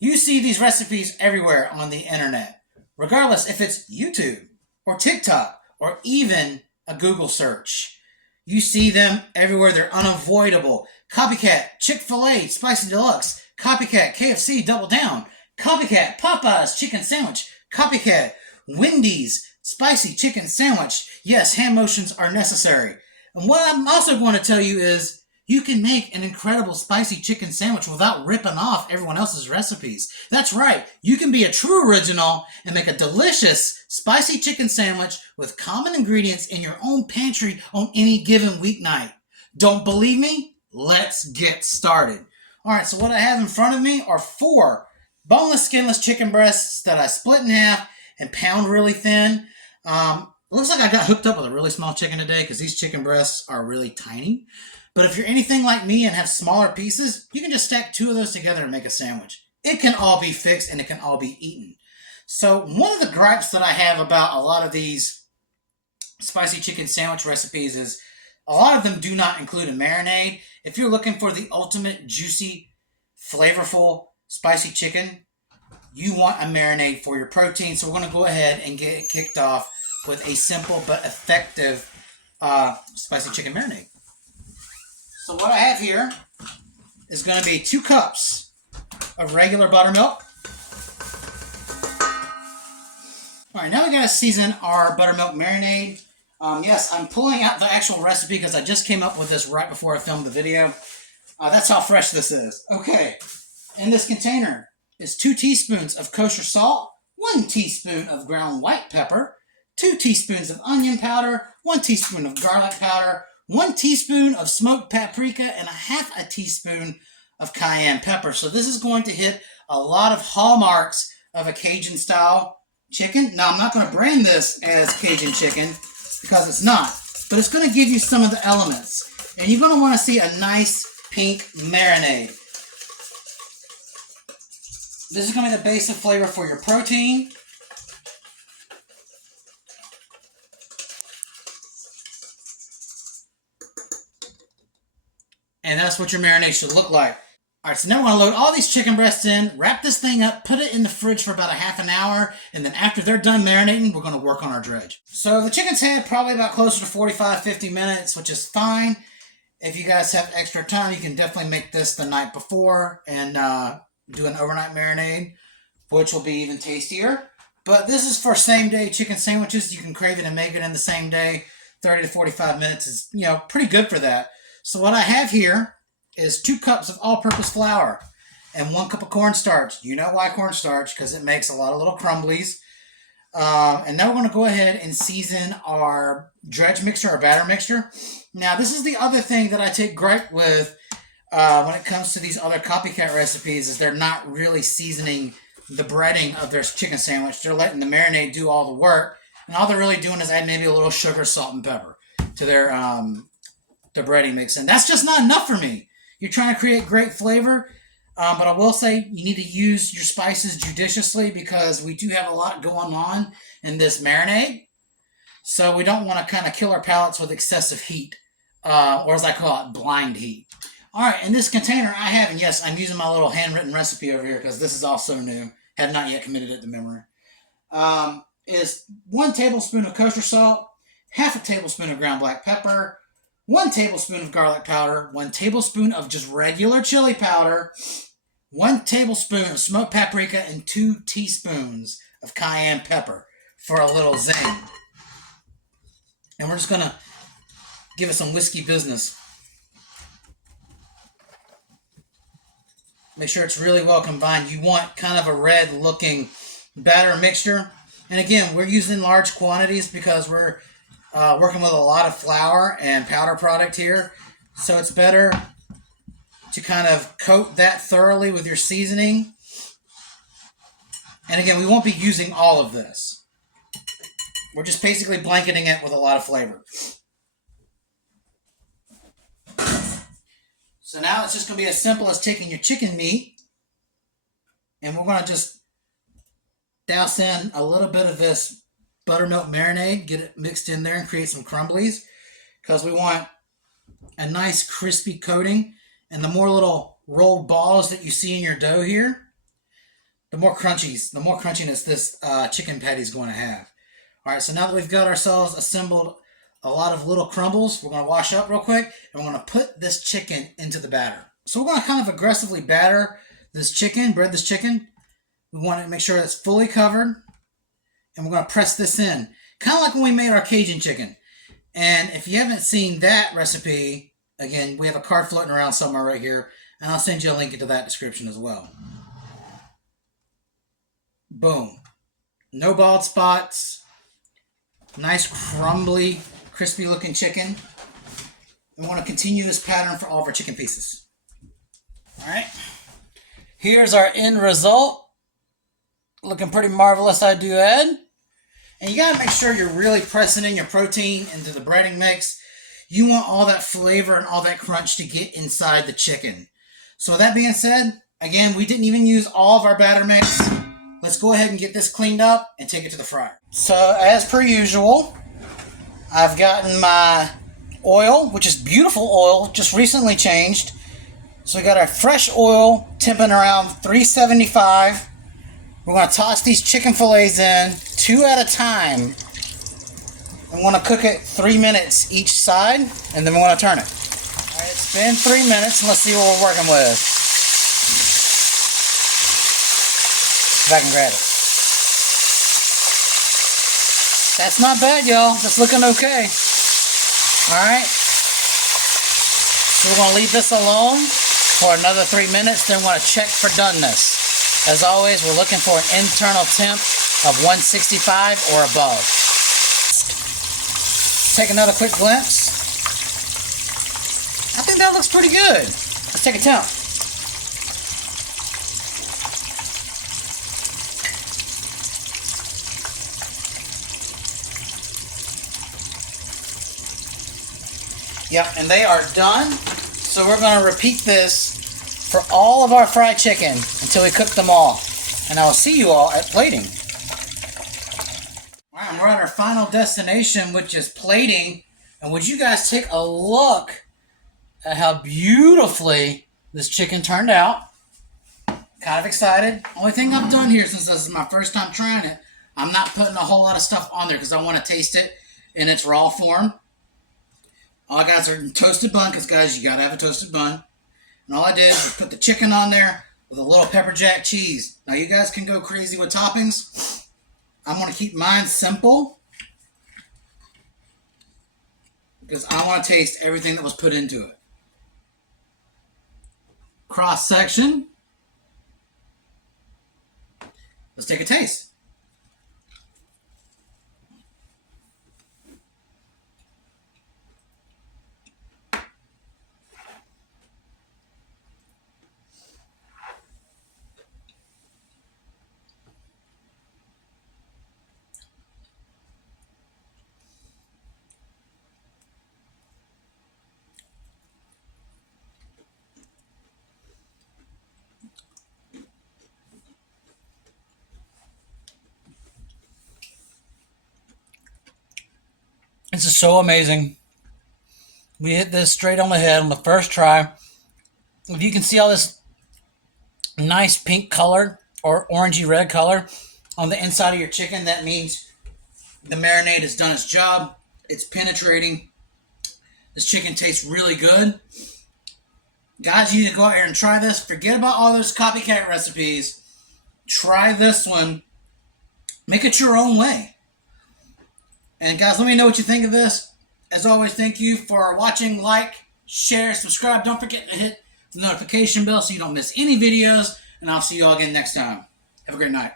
You see these recipes everywhere on the internet, regardless if it's YouTube or TikTok or even a Google search. You see them everywhere. They're unavoidable. Copycat Chick-fil-A Spicy Deluxe. Copycat KFC Double Down. Copycat Popeyes Chicken Sandwich. Copycat Wendy's Spicy Chicken Sandwich. Yes, hand motions are necessary. And what I'm also going to tell you is you can make an incredible spicy chicken sandwich without ripping off everyone else's recipes. That's right. You can be a true original and make a delicious spicy chicken sandwich with common ingredients in your own pantry on any given weeknight. Don't believe me? Let's get started. All right, so what I have in front of me are 4 boneless, skinless chicken breasts that I split in half and pound really thin. Looks like I got hooked up with a really small chicken today because these chicken breasts are really tiny. But if you're anything like me and have smaller pieces, you can just stack 2 of those together and make a sandwich. It can all be fixed and it can all be eaten. So one of the gripes that I have about a lot of these spicy chicken sandwich recipes is a lot of them do not include a marinade. If you're looking for the ultimate juicy, flavorful, spicy chicken, you want a marinade for your protein. So we're going to go ahead and get it kicked off with a simple but effective spicy chicken marinade. So what I have here is going to be 2 cups of regular buttermilk. All right, now we got to season our buttermilk marinade. Yes, I'm pulling out the actual recipe because I just came up with this right before I filmed the video. That's how fresh this is. Okay, in this container is 2 teaspoons of kosher salt, 1 teaspoon of ground white pepper, 2 teaspoons of onion powder, 1 teaspoon of garlic powder, 1 teaspoon of smoked paprika, and a half a teaspoon of cayenne pepper. So this is going to hit a lot of hallmarks of a Cajun style chicken. Now I'm not going to brand this as Cajun chicken because it's not, but it's going to give you some of the elements. And you're going to want to see a nice pink marinade. This is going to be the base of flavor for your protein. And that's what your marinade should look like. All right, so now we're going to load all these chicken breasts in, wrap this thing up, put it in the fridge for about a half an hour, and then after they're done marinating, we're going to work on our dredge. So the chicken's had probably about closer to 45, 50 minutes, which is fine. If you guys have extra time, you can definitely make this the night before and do an overnight marinade, which will be even tastier. But this is for same-day chicken sandwiches. You can crave it and make it in the same day. 30 to 45 minutes is, pretty good for that. So what I have here is 2 cups of all-purpose flour and 1 cup of cornstarch. You know why cornstarch? Because it makes a lot of little crumblies. And now we're going to go ahead and season our dredge mixture, our batter mixture. Now, this is the other thing that I take gripe with when it comes to these other copycat recipes is they're not really seasoning the breading of their chicken sandwich. They're letting the marinade do all the work. And all they're really doing is add maybe a little sugar, salt, and pepper to their breading mix. And that's just not enough for me. You're trying to create great flavor, but I will say you need to use your spices judiciously because we do have a lot going on in this marinade. So we don't want to kind of kill our palates with excessive heat, or as I call it, blind heat. All right, in this container I have, and yes, I'm using my little handwritten recipe over here because this is also new. Have not yet committed it to memory. Is 1 tablespoon of kosher salt, half a tablespoon of ground black pepper, 1 tablespoon of garlic powder, 1 tablespoon of just regular chili powder, 1 tablespoon of smoked paprika, and 2 teaspoons of cayenne pepper for a little zing. And we're just going to give it some whiskey business. Make sure it's really well combined. You want kind of a red looking batter mixture. And again, we're using large quantities because we're working with a lot of flour and powder product here. So it's better to kind of coat that thoroughly with your seasoning. And again, we won't be using all of this. We're just basically blanketing it with a lot of flavor. So now it's just going to be as simple as taking your chicken meat and we're going to just douse in a little bit of this buttermilk marinade, get it mixed in there and create some crumblies because we want a nice crispy coating. And the more little rolled balls that you see in your dough here, the more crunchiness this chicken patty is going to have. All right, so now that we've got ourselves assembled a lot of little crumbles, we're going to wash up real quick, and we're going to put this chicken into the batter. So we're going to kind of aggressively batter this chicken, bread this chicken. We want to make sure it's fully covered, and we're going to press this in, kind of like when we made our Cajun chicken. And if you haven't seen that recipe, again, we have a card floating around somewhere right here, and I'll send you a link into that description as well. Boom. No bald spots. Nice crumbly, crispy looking chicken. We want to continue this pattern for all of our chicken pieces. All right. Here's our end result. Looking pretty marvelous, I do add. And you got to make sure you're really pressing in your protein into the breading mix. You want all that flavor and all that crunch to get inside the chicken. So with that being said, again, we didn't even use all of our batter mix. Let's go ahead and get this cleaned up and take it to the fryer. So as per usual, I've gotten my oil, which is beautiful oil, just recently changed. So we got our fresh oil temping around 375. We're going to toss these chicken fillets in 2 at a time. We want to cook it 3 minutes each side, and then we want to turn it. All right, it's been 3 minutes, and let's see what we're working with. If I can grab it. That's not bad, y'all. That's looking okay. All right. So we're going to leave this alone for another 3 minutes. Then we're going to check for doneness. As always, we're looking for an internal temp of 165 or above. Take another quick glimpse. I think that looks pretty good. Let's take a temp. Yep, and they are done. So we're going to repeat this for all of our fried chicken until we cook them all. And I will see you all at plating. All right, we're at our final destination, which is plating. And would you guys take a look at how beautifully this chicken turned out? Kind of excited. Only thing I've done here, since this is my first time trying it, I'm not putting a whole lot of stuff on there because I want to taste it in its raw form. All I got is a toasted bun, because guys, you gotta have a toasted bun. And all I did was put the chicken on there with a little pepper jack cheese. Now you guys can go crazy with toppings. I'm going to keep mine simple because I want to taste everything that was put into it. Cross section. Let's take a taste. This is so amazing. We hit this straight on the head on the first try. If you can see all this nice pink color or orangey red color on the inside of your chicken, that means the marinade has done its job. It's penetrating. This chicken tastes really good. Guys, you need to go out here and try this. Forget about all those copycat recipes. Try this one. Make it your own way. And guys, let me know what you think of this. As always, thank you for watching. Like, share, subscribe. Don't forget to hit the notification bell so you don't miss any videos. And I'll see you all again next time. Have a great night.